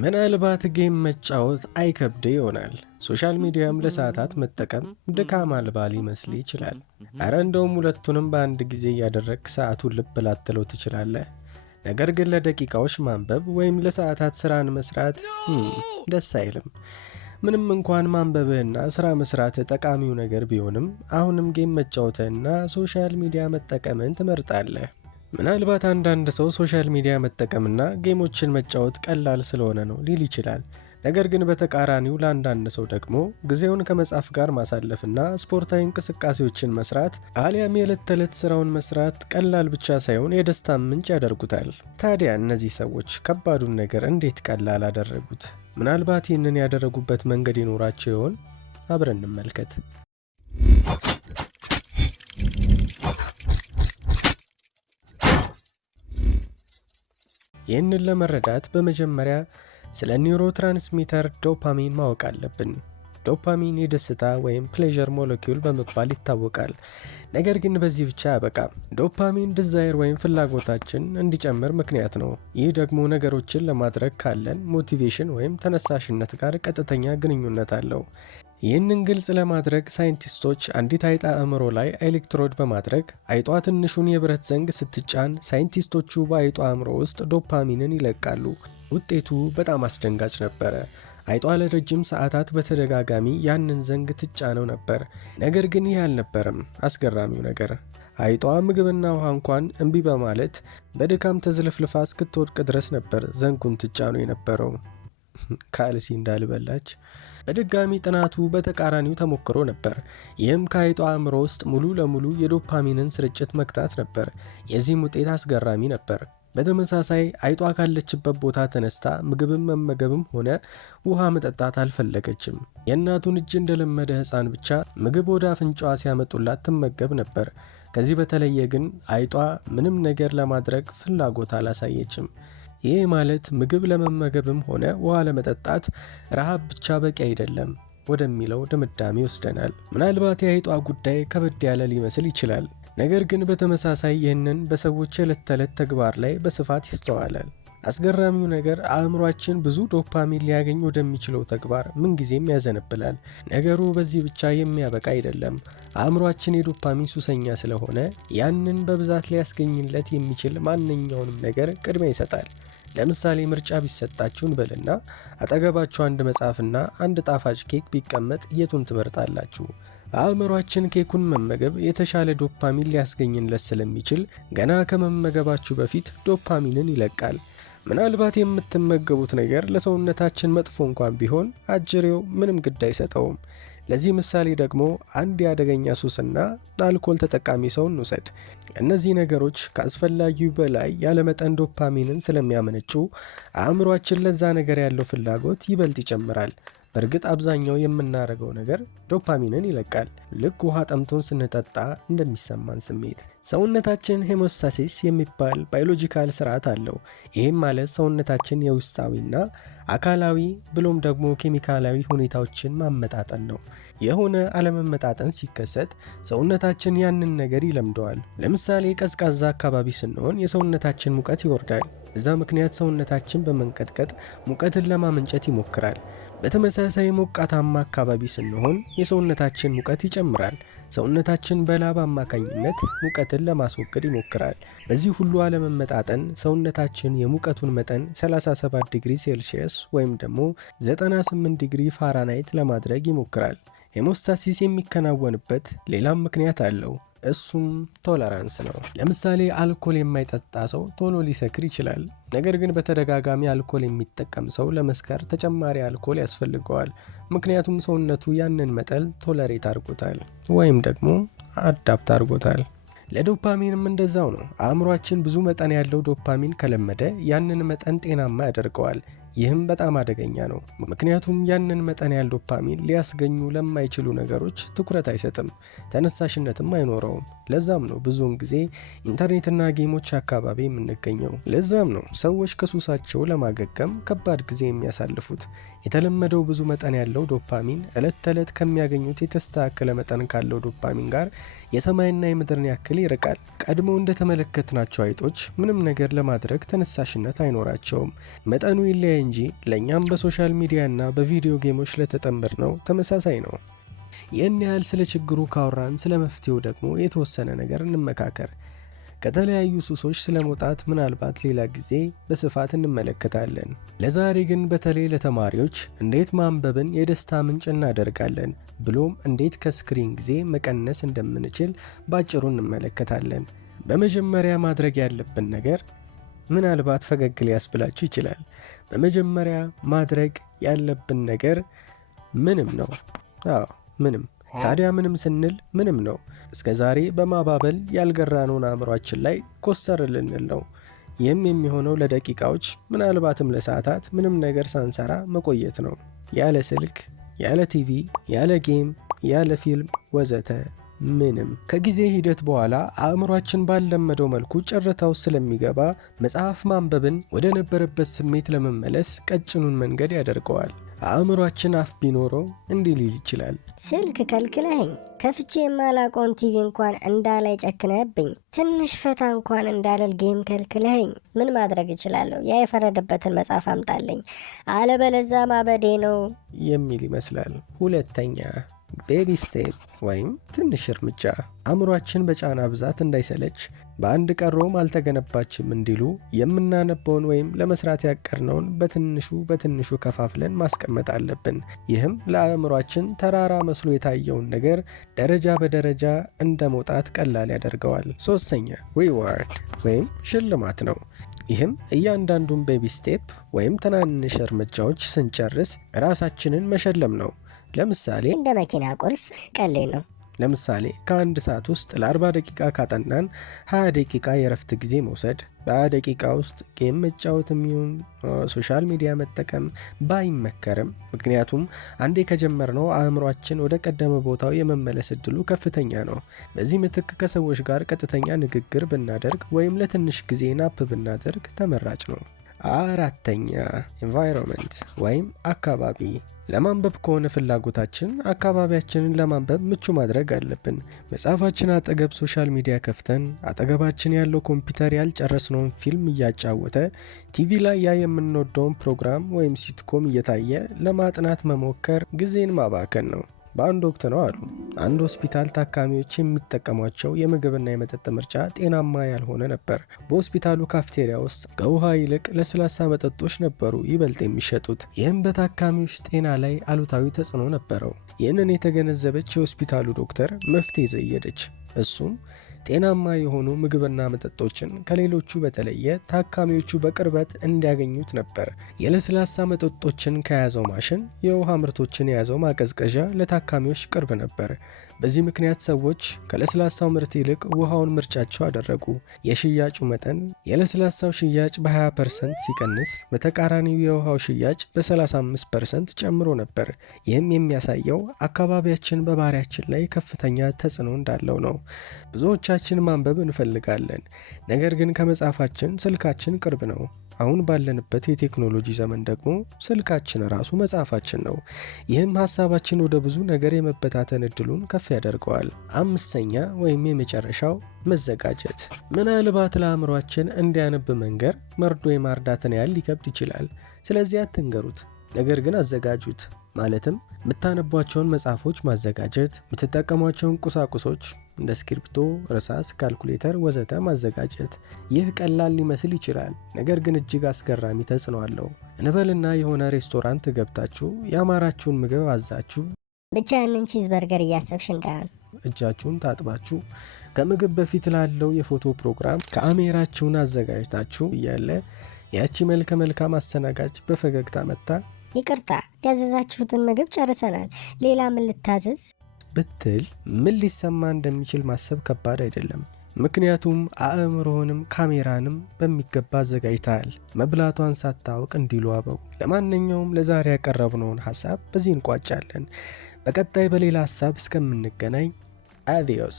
ምናልባት ጌም መጫወት አይከብድ ይሆናል። ሶሻል ሚዲያም ለሰዓታት መጠቀም ድካም አልባ ሊመስል ይችላል። አረ እንደውም ሁለቱንም በአንድ ጊዜ እያደረግ ሰዓቱን ልብ ላትለው ትችላለህ። ነገር ግን ለደቂቃዎች ማንበብ ወይም ለሰዓታት ስራን መስራት ደስ አይልም። ምንም እንኳን ማንበብህና ስራ መስራት ጠቃሚው ነገር ቢሆንም አሁንም ጌም መጫወትህና ሶሻል ሚዲያ መጠቀምን ትመርጣለህ። ምናልባት አንዳንድ ሰው ሶሻል ሚዲያ መጠቀምና ጌሞችን መጫወት ቀላል ስለሆነ ነው ሊል ይችላል። ነገር ግን በተቃራኒው ለአንዳንድ ሰው ደግሞ ጊዜውን ከመጻፍ ጋር ማሳለፍና ስፖርታዊ እንቅስቃሴዎችን መስራት አሊያም የዕለት ተዕለት ስራውን መስራት ቀላል ብቻ ሳይሆን የደስታ ምንጭ ያደርጉታል። ታዲያ እነዚህ ሰዎች ከባዱን ነገር እንዴት ቀላል አደረጉት? ምናልባት ይህንን ያደረጉበት መንገድ ይኖራቸው ይሆን? አብረን እንመልከት። ይህንን ለመረዳት በመጀመሪያ ስለ ኒውሮትራንስሚተር ዶፓሚን ማወቅ አለብን። ዶፓሚን የደስታ ወይም ፕሌዠር ሞለኪውል በመባል ይታወቃል። ነገር ግን በዚህ ብቻ አያበቃም። ዶፓሚን ዲዛይር ወይም ፍላጎታችን እንዲጨምር ምክንያት ነው። ይህ ደግሞ ነገሮችን ለማድረግ ካለን ሞቲቬሽን ወይም ተነሳሽነት ጋር ቀጥተኛ ግንኙነት አለው። ይህንን ግልጽ ለማድረግ ሳይንቲስቶች አንዲት አይጥ አእምሮ ላይ ኤሌክትሮድ በማድረግ አይጧ ትንሹን የብረት ዘንግ ስትጫን ሳይንቲስቶቹ በአይጧ አእምሮ ውስጥ ዶፓሚንን ይለቃሉ። ውጤቱ በጣም አስደንጋጭ ነበረ። አይጧ ለረጅም ሰዓታት በተደጋጋሚ ያንን ዘንግ ትጫነው ነበር። ነገር ግን ይህ አልነበረም አስገራሚው ነገር። አይጧ ምግብና ውሃ እንኳን እምቢ በማለት በድካም ተዝለፍልፋ እስክትወድቅ ድረስ ነበር ዘንጉን ትጫኑ የነበረው። ካልሲ እንዳልበላች። በድጋሚ ጥናቱ በተቃራኒው ተሞክሮ ነበር። ይህም ከአይጧ አእምሮ ውስጥ ሙሉ ለሙሉ የዶፓሚንን ስርጭት መክታት ነበር። የዚህም ውጤት አስገራሚ ነበር። በተመሳሳይ አይጧ ካለችበት ቦታ ተነስታ ምግብን መመገብም ሆነ ውሃ መጠጣት አልፈለገችም። የእናቱን እጅ እንደለመደ ሕፃን ብቻ ምግብ ወደ አፍንጫዋ ሲያመጡላት ትመገብ ነበር። ከዚህ በተለየ ግን አይጧ ምንም ነገር ለማድረግ ፍላጎት አላሳየችም። ይህ ማለት ምግብ ለመመገብም ሆነ ውሃ ለመጠጣት ረሃብ ብቻ በቂ አይደለም ወደሚለው ድምዳሜ ይወስደናል። ምናልባት የአይጧ ጉዳይ ከበድ ያለ ሊመስል ይችላል። ነገር ግን በተመሳሳይ ይህንን በሰዎች የዕለት ተዕለት ተግባር ላይ በስፋት ይስተዋላል። አስገራሚው ነገር አእምሯችን ብዙ ዶፓሚን ሊያገኝ ወደሚችለው ተግባር ምንጊዜም ያዘነብላል። ነገሩ በዚህ ብቻ የሚያበቃ አይደለም። አእምሯችን የዶፓሚን ሱሰኛ ስለሆነ ያንን በብዛት ሊያስገኝለት የሚችል ማንኛውንም ነገር ቅድሚያ ይሰጣል። ለምሳሌ ምርጫ ቢሰጣችሁ እንበልና አጠገባችሁ አንድ መጽሐፍና አንድ ጣፋጭ ኬክ ቢቀመጥ የቱን ትመርጣላችሁ? አእምሯችን ኬኩን መመገብ የተሻለ ዶፓሚን ሊያስገኝለት ስለሚችል ገና ከመመገባችሁ በፊት ዶፓሚንን ይለቃል። ምናልባት የምትመገቡት ነገር ለሰውነታችን መጥፎ እንኳን ቢሆን አጅሬው ምንም ግድ አይሰጠውም። ለዚህ ምሳሌ ደግሞ አንድ የአደገኛ ሱስና አልኮል ተጠቃሚ ሰውን እንውሰድ። እነዚህ ነገሮች ከአስፈላጊው በላይ ያለመጠን ዶፓሚንን ስለሚያመነጩ አእምሯችን ለዛ ነገር ያለው ፍላጎት ይበልጥ ይጨምራል። በእርግጥ አብዛኛው የምናደርገው ነገር ዶፓሚንን ይለቃል። ልክ ውሃ ጠምቶን ስንጠጣ እንደሚሰማን ስሜት። ሰውነታችን ሄሞስታሲስ የሚባል ባዮሎጂካል ስርዓት አለው። ይህም ማለት ሰውነታችን የውስጣዊና አካላዊ ብሎም ደግሞ ኬሚካላዊ ሁኔታዎችን ማመጣጠን ነው። የሆነ አለመመጣጠን ሲከሰት ሰውነታችን ያንን ነገር ይለምደዋል። ለምሳሌ ቀዝቃዛ አካባቢ ስንሆን የሰውነታችን ሙቀት ይወርዳል። በዛ ምክንያት ሰውነታችን በመንቀጥቀጥ ሙቀትን ለማመንጨት ይሞክራል። በተመሳሳይ ሞቃታማ አካባቢ ስንሆን የሰውነታችን ሙቀት ይጨምራል። ሰውነታችን በላብ አማካኝነት ሙቀትን ለማስወገድ ይሞክራል። በዚህ ሁሉ አለመመጣጠን ሰውነታችን የሙቀቱን መጠን 37 ዲግሪ ሴልሺየስ ወይም ደግሞ 98 ዲግሪ ፋራናይት ለማድረግ ይሞክራል። ሄሞስታሲስ የሚከናወንበት ሌላም ምክንያት አለው። እሱም ቶለራንስ ነው። ለምሳሌ አልኮል የማይጠጣ ሰው ቶሎ ሊሰክር ይችላል። ነገር ግን በተደጋጋሚ አልኮል የሚጠቀም ሰው ለመስከር ተጨማሪ አልኮል ያስፈልገዋል። ምክንያቱም ሰውነቱ ያንን መጠን ቶለሬት አድርጎታል ወይም ደግሞ አዳፕት አድርጎታል። ለዶፓሚንም እንደዛው ነው። አእምሯችን ብዙ መጠን ያለው ዶፓሚን ከለመደ ያንን መጠን ጤናማ ያደርገዋል። ይህም በጣም አደገኛ ነው። ምክንያቱም ያንን መጠን ያለው ዶፓሚን ሊያስገኙ ለማይችሉ ነገሮች ትኩረት አይሰጥም፣ ተነሳሽነትም አይኖረውም። ለዛም ነው ብዙውን ጊዜ ኢንተርኔትና ጌሞች አካባቢ የምንገኘው። ለዛም ነው ሰዎች ከሱሳቸው ለማገገም ከባድ ጊዜ የሚያሳልፉት። የተለመደው ብዙ መጠን ያለው ዶፓሚን ዕለት ተዕለት ከሚያገኙት የተስተካከለ መጠን ካለው ዶፓሚን ጋር የሰማይና የምድርን ያክል ይርቃል። ቀድሞ እንደተመለከትናቸው አይጦች ምንም ነገር ለማድረግ ተነሳሽነት አይኖራቸውም። መጠኑ ይለያይ እንጂ ለእኛም በሶሻል ሚዲያና በቪዲዮ ጌሞች ለተጠመድ ነው ተመሳሳይ ነው። ይህን ያህል ስለ ችግሩ ካወራን ስለ መፍትሄው ደግሞ የተወሰነ ነገር እንመካከር። ከተለያዩ ሱሶች ስለመውጣት ምናልባት ሌላ ጊዜ በስፋት እንመለከታለን። ለዛሬ ግን በተለይ ለተማሪዎች እንዴት ማንበብን የደስታ ምንጭ እናደርጋለን ብሎም እንዴት ከስክሪን ጊዜ መቀነስ እንደምንችል ባጭሩ እንመለከታለን። በመጀመሪያ ማድረግ ያለብን ነገር ምናልባት ፈገግ ሊያስብላችሁ ይችላል። በመጀመሪያ ማድረግ ያለብን ነገር ምንም ነው። ምንም። ታዲያ ምንም ስንል ምንም ነው። እስከ ዛሬ በማባበል ያልገራነውን አእምሯችን ላይ ኮስተር ልንል ነው። ይህም የሚሆነው ለደቂቃዎች ምናልባትም ለሰዓታት ምንም ነገር ሳንሰራ መቆየት ነው። ያለ ስልክ፣ ያለ ቲቪ፣ ያለ ጌም፣ ያለ ፊልም ወዘተ ምንም። ከጊዜ ሂደት በኋላ አእምሯችን ባልለመደው መልኩ ጨረታው ስለሚገባ መጽሐፍ ማንበብን ወደ ነበረበት ስሜት ለመመለስ ቀጭኑን መንገድ ያደርገዋል። አእምሯችን አፍ ቢኖረው እንዲህ ሊል ይችላል። ስልክ ከልክለኸኝ፣ ከፍቼ የማላውቀውን ቲቪ እንኳን እንዳላይ ጨክነህብኝ፣ ትንሽ ፈታ እንኳን እንዳልል ጌም ከልክለኸኝ፣ ምን ማድረግ እችላለሁ? ያ የፈረደበትን መጽሐፍ አምጣልኝ፣ አለበለዛ ማበዴ ነው የሚል ይመስላል። ሁለተኛ ቤቢ ስቴፕ ወይም ትንሽ እርምጃ። አእምሯችን በጫና ብዛት እንዳይሰለች፣ በአንድ ቀሮም አልተገነባችም እንዲሉ የምናነበውን ወይም ለመስራት ያቀርነውን በትንሹ ከፋፍለን ማስቀመጥ አለብን። ይህም ለአእምሯችን ተራራ መስሎ የታየውን ነገር ደረጃ በደረጃ እንደ መውጣት ቀላል ያደርገዋል። ሶስተኛ ሪዋርድ ወይም ሽልማት ነው። ይህም እያንዳንዱን ቤቢ ስቴፕ ወይም ትናንሽ እርምጃዎች ስንጨርስ ራሳችንን መሸለም ነው። ለምሳሌ እንደ መኪና ቁልፍ ቀላል ነው። ለምሳሌ ከአንድ ሰዓት ውስጥ ለ40 ደቂቃ ካጠናን 20 ደቂቃ የረፍት ጊዜ መውሰድ፣ በ20 ደቂቃ ውስጥ ጌም መጫወት የሚሆን ሶሻል ሚዲያ መጠቀም ባይመከርም፣ ምክንያቱም አንዴ ከጀመርነው አእምሯችን ወደ ቀደመ ቦታው የመመለስ እድሉ ከፍተኛ ነው። በዚህ ምትክ ከሰዎች ጋር ቀጥተኛ ንግግር ብናደርግ ወይም ለትንሽ ጊዜ ናፕ ብናደርግ ተመራጭ ነው። አራተኛ ኤንቫይሮንመንት ወይም አካባቢ። ለማንበብ ከሆነ ፍላጎታችን አካባቢያችንን ለማንበብ ምቹ ማድረግ አለብን። መጽሐፋችን አጠገብ ሶሻል ሚዲያ ከፍተን አጠገባችን ያለው ኮምፒውተር ያልጨረስነውን ፊልም እያጫወተ ቲቪ ላይ ያ የምንወደውን ፕሮግራም ወይም ሲትኮም እየታየ ለማጥናት መሞከር ጊዜን ማባከን ነው። በአንድ ወቅት ነው አሉ አንድ ሆስፒታል ታካሚዎች የሚጠቀሟቸው የምግብና የመጠጥ ምርጫ ጤናማ ያልሆነ ነበር። በሆስፒታሉ ካፍቴሪያ ውስጥ ከውሃ ይልቅ ለስላሳ መጠጦች ነበሩ ይበልጥ የሚሸጡት። ይህም በታካሚዎች ጤና ላይ አሉታዊ ተጽዕኖ ነበረው። ይህንን የተገነዘበች የሆስፒታሉ ዶክተር መፍትሄ ዘየደች። እሱም ጤናማ የሆኑ ምግብና መጠጦችን ከሌሎቹ በተለየ ታካሚዎቹ በቅርበት እንዲያገኙት ነበር። የለስላሳ መጠጦችን ከያዘው ማሽን የውሃ ምርቶችን የያዘው ማቀዝቀዣ ለታካሚዎች ቅርብ ነበር። በዚህ ምክንያት ሰዎች ከለስላሳው ምርት ይልቅ ውሃውን ምርጫቸው አደረጉ። የሽያጩ መጠን የለስላሳው ሽያጭ በ20% ሲቀንስ፣ በተቃራኒው የውሃው ሽያጭ በ35% ጨምሮ ነበር። ይህም የሚያሳየው አካባቢያችን በባህሪያችን ላይ ከፍተኛ ተጽዕኖ እንዳለው ነው። ብዙዎቻችን ማንበብ እንፈልጋለን፣ ነገር ግን ከመጽሐፋችን ስልካችን ቅርብ ነው። አሁን ባለንበት የቴክኖሎጂ ዘመን ደግሞ ስልካችን ራሱ መጽሐፋችን ነው። ይህም ሀሳባችን ወደ ብዙ ነገር የመበታተን እድሉን ከፍ ያደርገዋል። አምስተኛ ወይም የመጨረሻው መዘጋጀት። ምናልባት ለአእምሯችን እንዲያነብ መንገር መርዶ የማርዳትን ያህል ሊከብድ ይችላል። ስለዚህ አትንገሩት፣ ነገር ግን አዘጋጁት። ማለትም የምታነቧቸውን መጽሐፎች ማዘጋጀት፣ የምትጠቀሟቸውን ቁሳቁሶች እንደ እስክሪብቶ፣ እርሳስ፣ ካልኩሌተር ወዘተ ማዘጋጀት። ይህ ቀላል ሊመስል ይችላል፣ ነገር ግን እጅግ አስገራሚ ተጽዕኖ አለው። እንበልና የሆነ ሬስቶራንት ገብታችሁ ያማራችሁን ምግብ አዛችሁ ብቻ ያንን ቺዝ በርገር እያሰብሽ እንዳይሆን እጃችሁን ታጥባችሁ ከምግብ በፊት ላለው የፎቶ ፕሮግራም ካሜራችሁን አዘጋጅታችሁ እያለ ያቺ መልከ መልካም አስተናጋጅ በፈገግታ መጣ ይቅርታ ያዘዛችሁትን ምግብ ጨርሰናል፣ ሌላ ምን ልታዘዝ ብትል ምን ሊሰማ እንደሚችል ማሰብ ከባድ አይደለም። ምክንያቱም አእምሮህንም ካሜራንም በሚገባ አዘጋጅተሃል። መብላቷን ሳታውቅ እንዲሉ አበው። ለማንኛውም ለዛሬ ያቀረብነውን ሀሳብ በዚህ እንቋጫለን። በቀጣይ በሌላ ሀሳብ እስከምንገናኝ አዲዮስ።